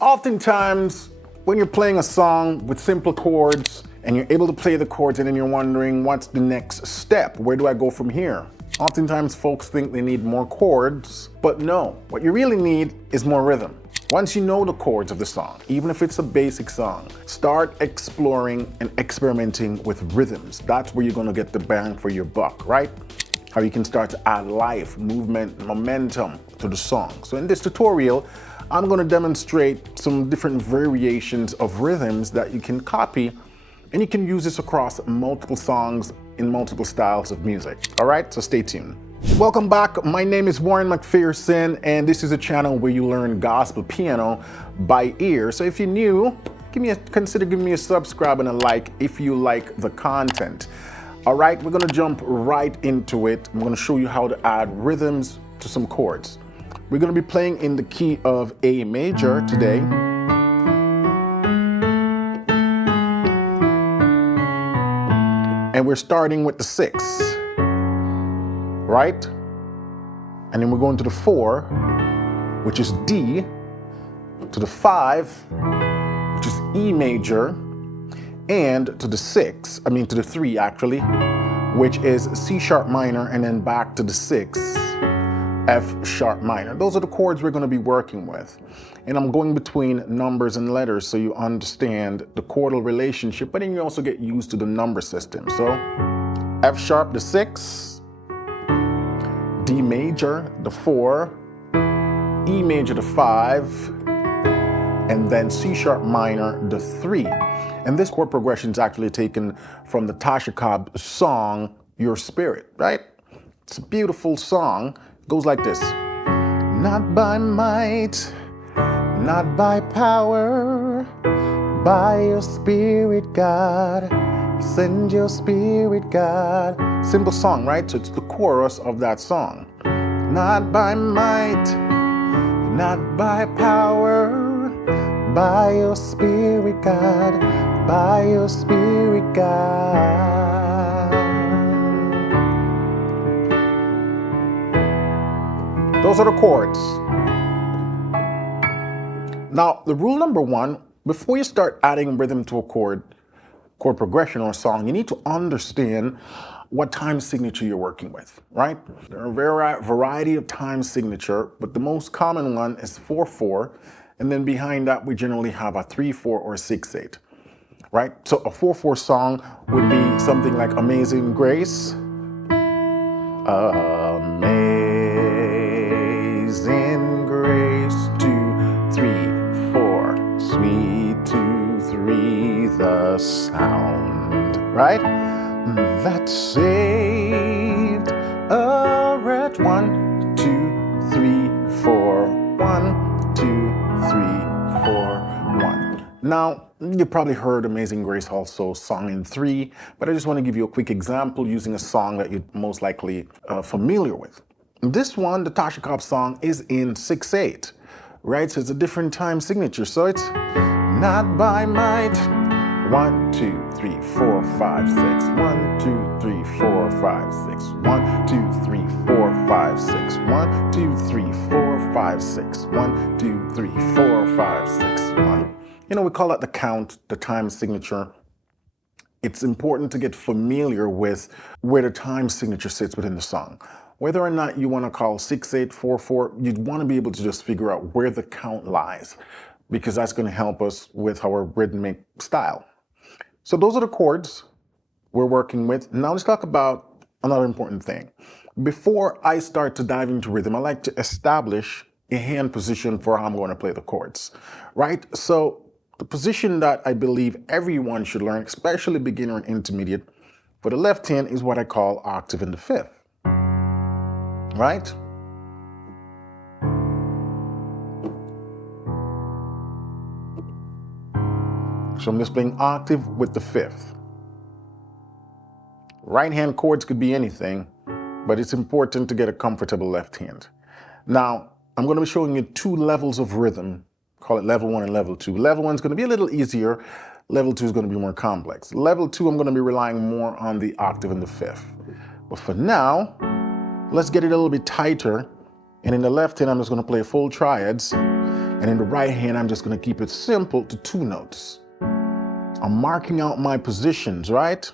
Oftentimes, when you're playing a song with simple chords and you're able to play the chords and then you're wondering, what's the next step? Where do I go from here? Oftentimes, folks think they need more chords, but no. What you really need is more rhythm. Once you know the chords of the song, even if it's a basic song, start exploring and experimenting with rhythms. That's where you're going to get the bang for your buck, right? How you can start to add life, movement, momentum to the song. So in this tutorial, I'm going to demonstrate some different variations of rhythms that you can copy, and you can use this across multiple songs in multiple styles of music. All right, so stay tuned. Welcome back. My name is Warren McPherson, and this is a channel where you learn gospel piano by ear. So if you're new, consider giving me a subscribe and a like if you like the content. All right, we're going to jump right into it. I'm going to show you how to add rhythms to some chords. We're going to be playing in the key of A major today. And we're starting with the 6, right? And then we're going to the 4, which is D, to the 5, which is E major, and to the 3 actually, which is C sharp minor, and then back to the 6, F sharp minor. Those are the chords we're going to be working with. And I'm going between numbers and letters so you understand the chordal relationship, but then you also get used to the number system. So F sharp, the 6, D major, the 4, E major, the 5, and then C sharp minor, the 3. And this chord progression is actually taken from the Tasha Cobbs song, Your Spirit, right? It's a beautiful song. It goes like this. Not by might, not by power, by your spirit, God. Send your spirit, God. Simple song, right? So it's the chorus of that song. Not by might, not by power, by your spirit, God. By your spirit, God. Those are the chords. Now, the rule number 1, before you start adding rhythm to a chord progression or a song, you need to understand what time signature you're working with, right? There are a variety of time signature, but the most common one is 4/4, and then behind that we generally have a 3/4 or 6/8, right? So a 4/4 song would be something like Amazing Grace. Amazing grace, 2, 3, 4, sweet 2, 3, the sound, right? That saved a wretch. 1, 2, 3, 4, 1, 2, 3, 4, 1. Now, you probably heard Amazing Grace also sung in 3, but I just want to give you a quick example using a song that you're most likely familiar with. This one, the Tasha Cobbs song, is in 6/8, right? So it's a different time signature. So it's not by might. 1, 2, 3, 4, 5, 6. 1, 2, 3, 4, 5, 6. 1, 2, 3, 4, 5, 6. 1, 2, 3, 4, 5, 6. 1, 2, 3, 4, 5, 6. 1. You know, we call that the count, the time signature. It's important to get familiar with where the time signature sits within the song. Whether or not you want to call 6/8, 4/4, you'd want to be able to just figure out where the count lies, because that's going to help us with our rhythmic style. So those are the chords we're working with. Now let's talk about another important thing. Before I start to dive into rhythm, I like to establish a hand position for how I'm going to play the chords, right? So the position that I believe everyone should learn, especially beginner and intermediate, for the left hand is what I call octave in the 5th, right? So I'm just playing octave with the 5th. Right hand chords could be anything, but it's important to get a comfortable left hand. Now, I'm going to be showing you 2 levels of rhythm. Call it level 1 and level 2. Level 1 is going to be a little easier. Level 2 is going to be more complex. Level 2, I'm going to be relying more on the octave in the 5th. But for now, let's get it a little bit tighter And in the left hand, I'm just going to play full triads. And in the right hand, I'm just going to keep it simple to 2 notes. I'm marking out my positions, right?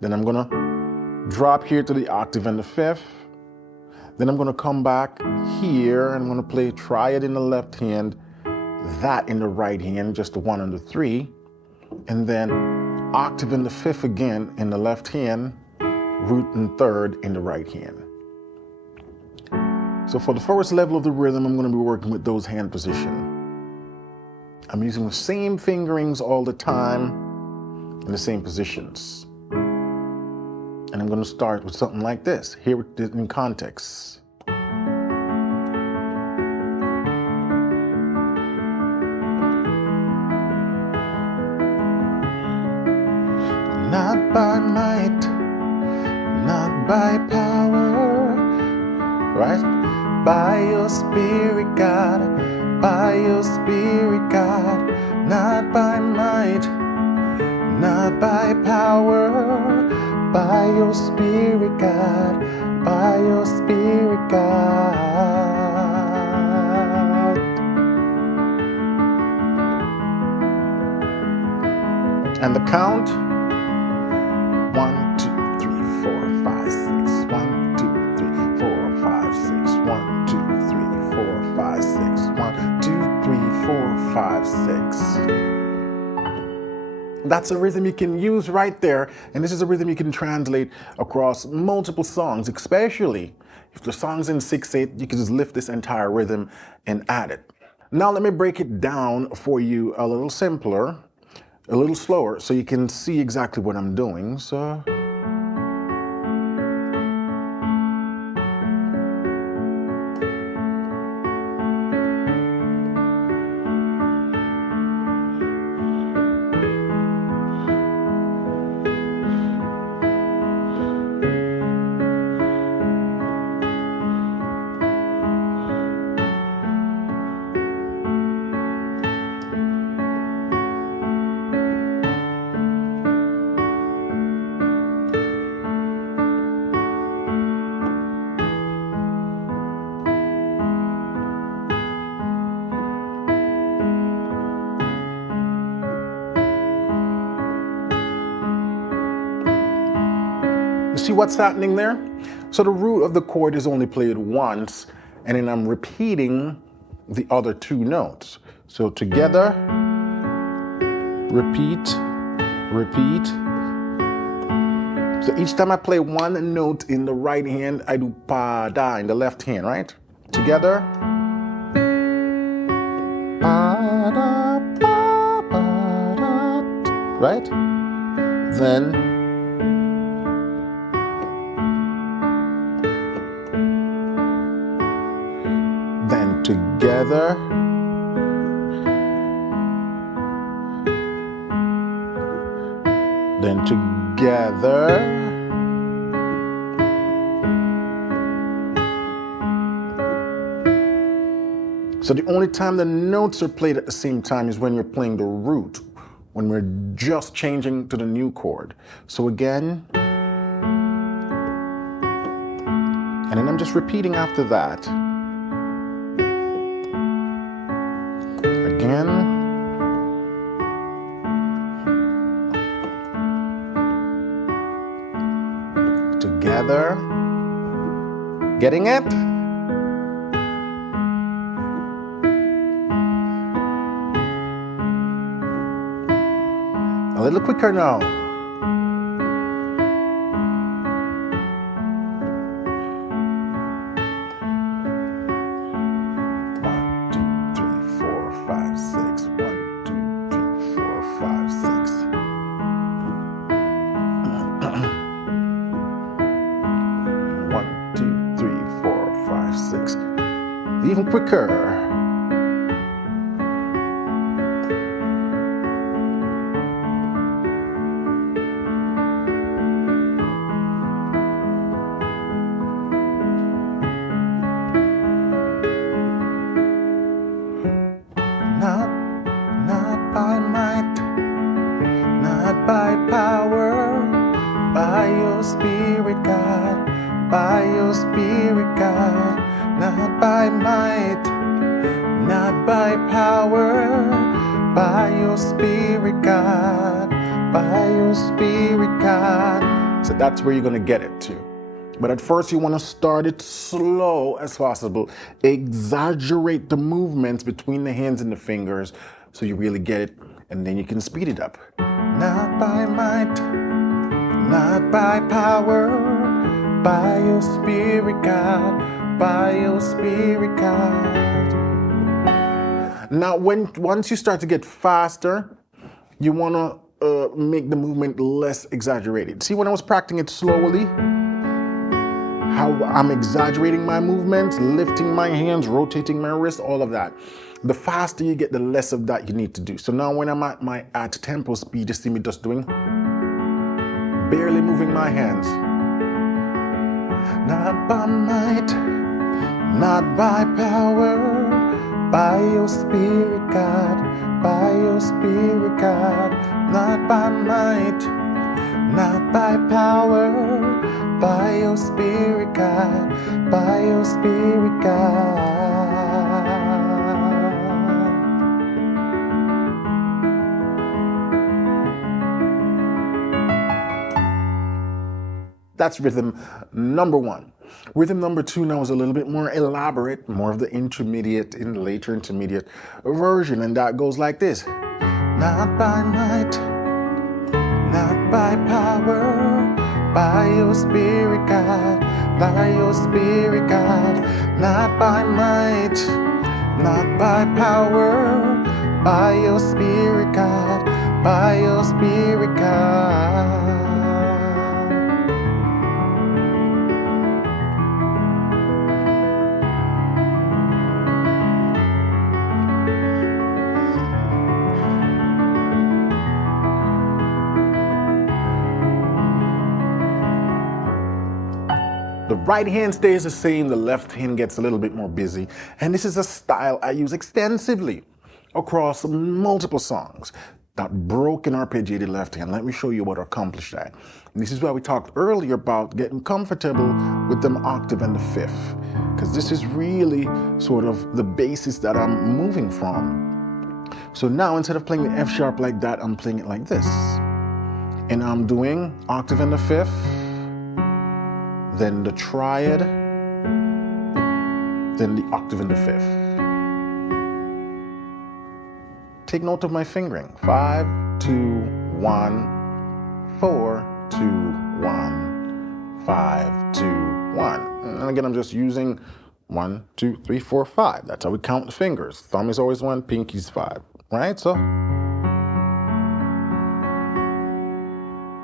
Then I'm going to drop here to the octave and the 5th. Then I'm going to come back here and I'm going to play triad in the left hand, that in the right hand, just the 1 and the 3. And then octave in the 5th again in the left hand, root and 3rd in the right hand. So for the first level of the rhythm, I'm going to be working with those hand positions. I'm using the same fingerings all the time in the same positions. And I'm going to start with something like this. Hear it in context. Not by might, not by power, right? By your spirit, God, by your spirit, God, not by might, not by power, by your spirit, God, by your spirit, God. And the count, 1, 2, 3, 4, 5, 6, 1, 2, 3, 4, 5, 6, 1, 2, 3, 4, 5, 6, 1, 2, 3, 4, 5, 6. That's a rhythm you can use right there, and this is a rhythm you can translate across multiple songs, especially if the song's in 6/8, you can just lift this entire rhythm and add it. Now let me break it down for you a little simpler, a little slower, so you can see exactly what I'm doing. So see what's happening there? So the root of the chord is only played once, and then I'm repeating the other 2 notes. So together, repeat, repeat. So each time I play 1 note in the right hand, I do pa, da in the left hand, right? Together. Pa, da, pa, pa, da, right? Then together, then together, so the only time the notes are played at the same time is when you're playing the root, when we're just changing to the new chord. So again, and then I'm just repeating after that. Again, together, getting it? A little quicker now. Even quicker. Not by might, not by power, by your spirit, God, by your spirit, God. by might, not by power, by your Spirit, God, by your Spirit, God. So that's where you're going to get it to. But at first you want to start it slow as possible. Exaggerate the movements between the hands and the fingers so you really get it, and then you can speed it up. Not by might, not by power, by your Spirit, God, by your Spirit, God. Now, once you start to get faster, you want to make the movement less exaggerated. See, when I was practicing it slowly, how I'm exaggerating my movements, lifting my hands, rotating my wrist, all of that. The faster you get, the less of that you need to do. So now when I'm at my tempo speed, you see me just doing, barely moving my hands. Not by might, not by power, by your Spirit, God, by your Spirit, God. Not by might, not by power, by your Spirit, God, by your Spirit, God. That's rhythm number one. Rhythm number two now is a little bit more elaborate, more of the intermediate and later intermediate version, and that goes like this. Not by might, not by power, by your Spirit, God, by your Spirit, God. Not by might, not by power, by your Spirit, God, by your Spirit, God. The right hand stays the same, the left hand gets a little bit more busy. And this is a style I use extensively across multiple songs. That broken arpeggiated left hand. Let me show you what to accomplish that. And this is why we talked earlier about getting comfortable with the octave and the fifth. Because this is really sort of the basis that I'm moving from. So now instead of playing the F sharp like that, I'm playing it like this. And I'm doing octave and the fifth, then the triad, then the octave and the fifth. Take note of my fingering. 5, 2, 1, 4, 2, 1, 5, 2, 1. And again, I'm just using 1, 2, 3, 4, 5. That's how we count the fingers. Thumb is always 1, pinky's 5, right? So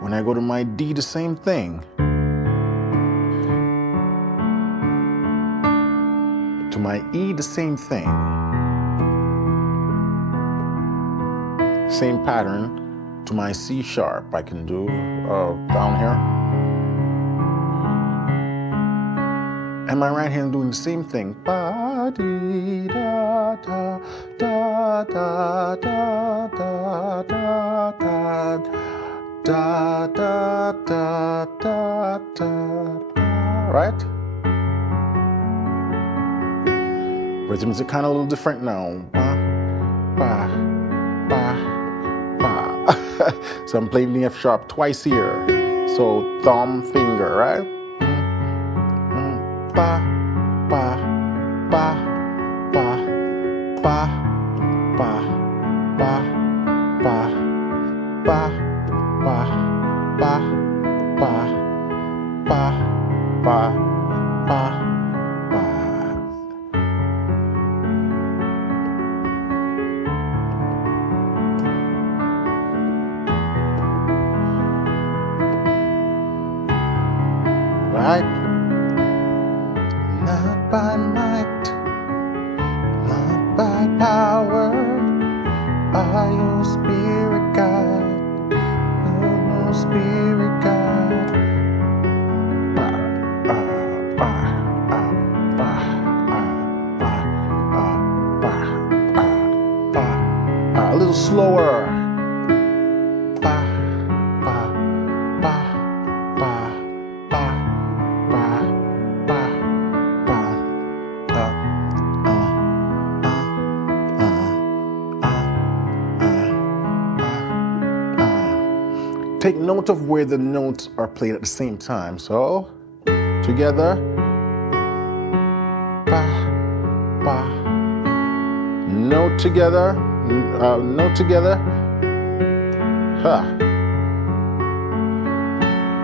when I go to my D, the same thing. To my E, the same thing. Same pattern. To my C sharp, I can do down here. And my right hand doing the same thing. Ba dee da da da da da da da da da da da da da. Right? Rhythms are kind of a little different now. Ba, ba, ba, ba. So I'm playing the F sharp twice here. So thumb, finger, right? Ba, ba, ba, ba, ba, ba, ba, ba, ba, ba, ba, ba, ba, ba, ba. Right? Not by might, not by power, by your Spirit, God, by your Spirit, God. A little slower. take note of where the notes are played at the same time. So, together, ba, ba, note together, ha.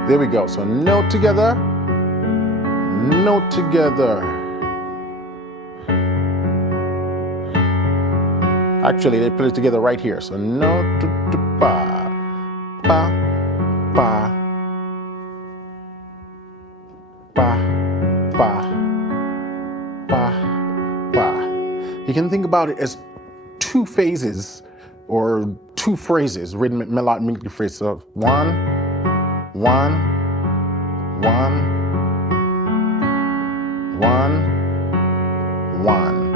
There we go. So note together, note together. Actually, they put it together right here. So note to ba, ba, ba, ba, ba, ba, ba. You can think about it as two phases or two phrases, rhythmic, melodic phrases. So one, one, one, one, one,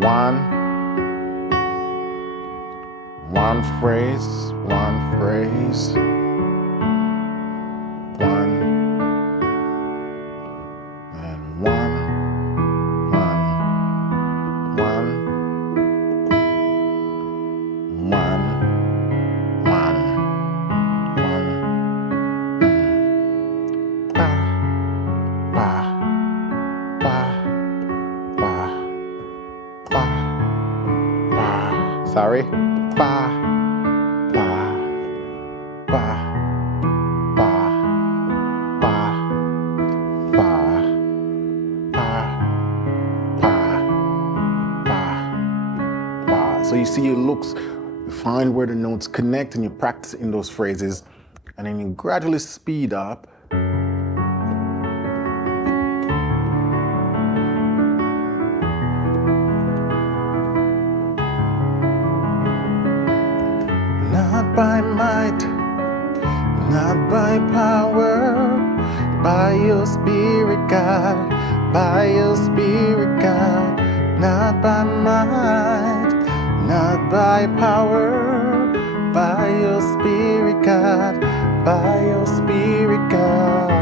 one, one phrase, one, and one, one, one, one, one, one, ba, ba, ba, ba, ba, ba. Sorry. Ba, ba, ba, ba, ba, ba, ba, ba, ba, ba. So you see it looks, you find where the notes connect and you practice in those phrases, and then you gradually speed up. Not by might, not by power, by your spirit, God, by your spirit, God. Not by might, not by power, by your spirit, God, by your spirit, God.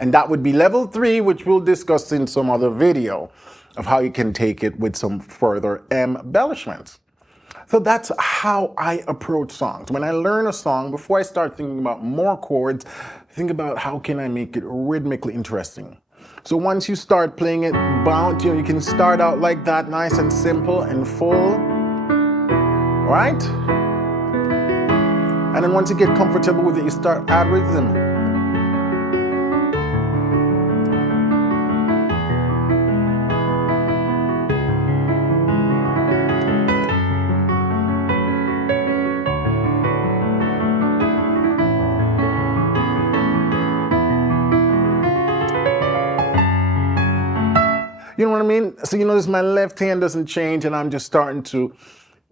And that would be level 3, which we'll discuss in some other video of how you can take it with some further embellishments. So that's how I approach songs. When I learn a song, before I start thinking about more chords, think about how can I make it rhythmically interesting. So once you start playing it, you can start out like that, nice and simple and full, right? And then once you get comfortable with it, you start add rhythm. You know what I mean? So you notice my left hand doesn't change and I'm just starting to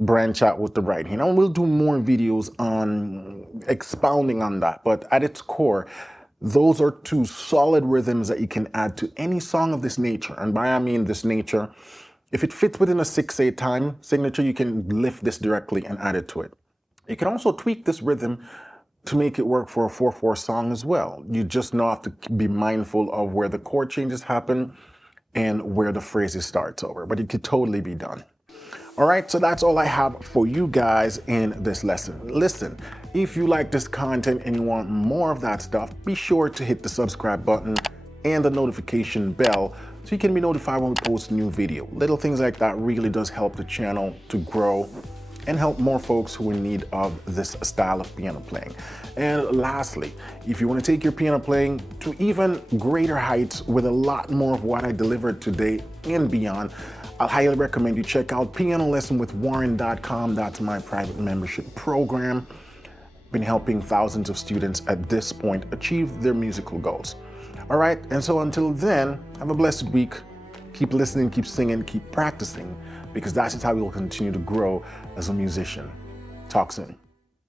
branch out with the right hand. And we'll do more videos on expounding on that. But at its core, those are two solid rhythms that you can add to any song of this nature. And by I mean this nature, if it fits within a 6/8 time signature, you can lift this directly and add it to it. You can also tweak this rhythm to make it work for a 4/4 song as well. You just now have to be mindful of where the chord changes happen and where the phrase starts over, but it could totally be done. All right, so that's all I have for you guys in this lesson. Listen, if you like this content and you want more of that stuff, be sure to hit the subscribe button and the notification bell so you can be notified when we post a new video. Little things like that really does help the channel to grow and help more folks who are in need of this style of piano playing. And lastly, if you want to take your piano playing to even greater heights with a lot more of what I delivered today and beyond, I highly recommend you check out pianolessonwithwarren.com. That's my private membership program. Been helping thousands of students at this point achieve their musical goals. All right, and so until then, have a blessed week. Keep listening, keep singing, keep practicing, because that's just how we will continue to grow as a musician. Talk soon.